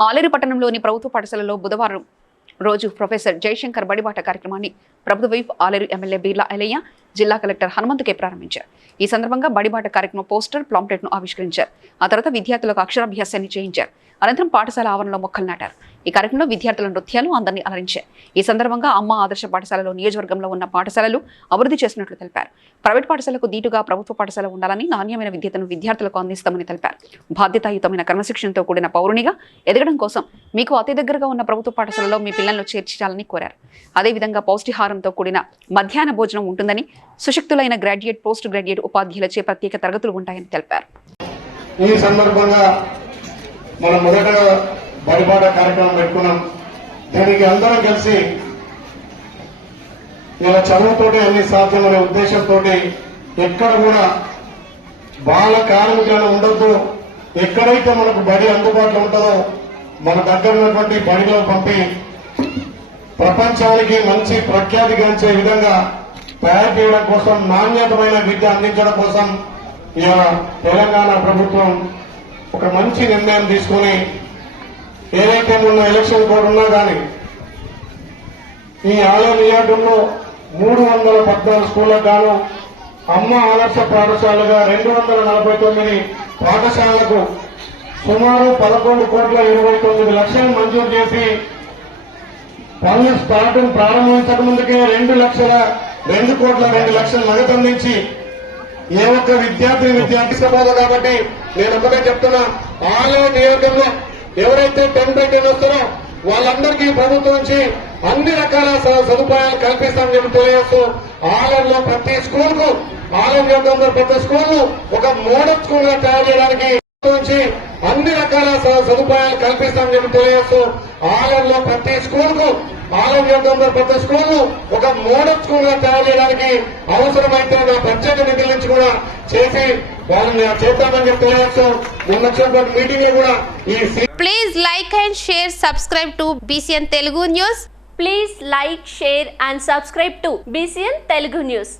ఆలేరు పట్టణంలోని ప్రభుత్వ పాఠశాలలో బుధవారం రోజు ప్రొఫెసర్ జయశంకర్ బడిబాట కార్యక్రమాన్ని ప్రభుత్వ వైపు ఆలేరు ఎమ్మెల్యే బీర్లా ఎలయ్య జిల్లా కలెక్టర్ హనుమంతుకే ప్రారంభించారు. ఈ సందర్భంగా బడిబాట కార్యక్రమం పోస్టర్ ప్లాంప్లెట్ను ఆవిష్కరించారు. ఆ తర్వాత విద్యార్థులకు అక్షరాభ్యాసాన్ని చేయించారు. అనంతరం పాఠశాల ఆవరణలో మొక్కలు నాటారు. ఈ కార్యక్రమంలో విద్యార్థుల నృత్యాలు అందరినీ అలరించాయి. ఈ సందర్భంగా అమ్మ ఆదర్శ పాఠశాలలో నియోజకవర్గంలో ఉన్న పాఠశాలలు అభివృద్ధి చేసినట్లు తెలిపారు. ప్రైవేట్ పాఠశాలకు దీటుగా ప్రభుత్వ పాఠశాల ఉండాలని నాణ్యమైన విద్యను విద్యార్థులకు అందిస్తామని తెలిపారు. బాధ్యతాయుతమైన క్రమశిక్షణతో కూడిన పౌరునిగా ఎదగడం కోసం మీకు అతి దగ్గరగా ఉన్న ప్రభుత్వ పాఠశాలలో మీ పిల్లలను చేర్చాలని కోరారు. అదేవిధంగా పౌష్టిహారంతో కూడిన మధ్యాహ్న భోజనం ఉంటుందని సుశక్తులైన గ్రాడ్యుయేట్ పోస్ట్ గ్రాడ్యుయేట్ ఉపాధ్యాయులచే ప్రత్యేక తరగతులు ఉంటాయని తెలిపారు. ఈ సందర్భంగా మనం మొదట బడిపాట కార్యక్రమం పెట్టుకున్నాం. దీనికి అందరం కలిసి ఇలా చదువుతోటి అన్ని సాధ్యమనే ఉద్దేశంతో ఎక్కడ కూడా బాల కార్మికులను ఉండొద్దు. ఎక్కడైతే మనకు బడి అందుబాటులో ఉంటుందో మన దగ్గర ఉన్నటువంటి బడిలో పంపి ప్రపంచానికి మంచి ప్రఖ్యాతి గాంచే విధంగా తయారు చేయడం కోసం నాణ్యతమైన విద్య అందించడం కోసం ఇవాళ తెలంగాణ ప్రభుత్వం ఒక మంచి నిర్ణయం తీసుకుని ఏదైతే మొన్న ఎలక్షన్ కోడ్ ఉన్నా కానీ ఈ ఆలయ నియోజకంలో మూడు వందల పద్నాలుగు స్కూళ్ళకు గాను అమ్మ ఆదర్శ పాఠశాలగా రెండు వందల నలభై తొమ్మిది పాఠశాలలకు సుమారు పదకొండు కోట్ల ఇరవై తొమ్మిది లక్షలు మంజూరు చేసి పనులు స్టార్టింగ్ ప్రారంభించక ముందుకే రెండు లక్షల రెండు కోట్ల రెండు లక్షల నగదు అందించి ఏ ఒక్క విద్యార్థి విద్యార్థి సభలో కాబట్టి నేను ఒకటే చెప్తున్నా ఆలయ నియోజకంలో ఎవరైతే టెన్ బై టెన్ వస్తారో వాళ్ళందరికీ ప్రభుత్వం నుంచి అన్ని రకాల సదుపాయాలు కల్పిస్తామని చెప్పి తెలియజేస్తూ ఆలయంలో ప్రతి స్కూల్కు ఆలయం నియోజకంలో ప్రతి స్కూల్ను ఒక మోడల్ స్కూల్గా తయారు చేయడానికి నుంచి అన్ని రకాల సదుపాయాలు కల్పిస్తామని చెప్పి తెలియజేస్తూ ఆలయంలో ప్రతి స్కూల్కు ఆలయం ప్రతి స్కూల్ ఒక మోడల్ స్కూల్గా తయారు చేయడానికి అవసరమైతే నా ప్రత్యేక నిధుల నుంచి కూడా చేసి వాళ్ళని చేద్దామని చెప్పి తెలియజేస్తూ నిన్న వచ్చినటువంటి మీటింగ్ కూడా ఈ please Please like share share, subscribe to Telugu Telugu News. Please like, share and subscribe to Telugu Telugu News.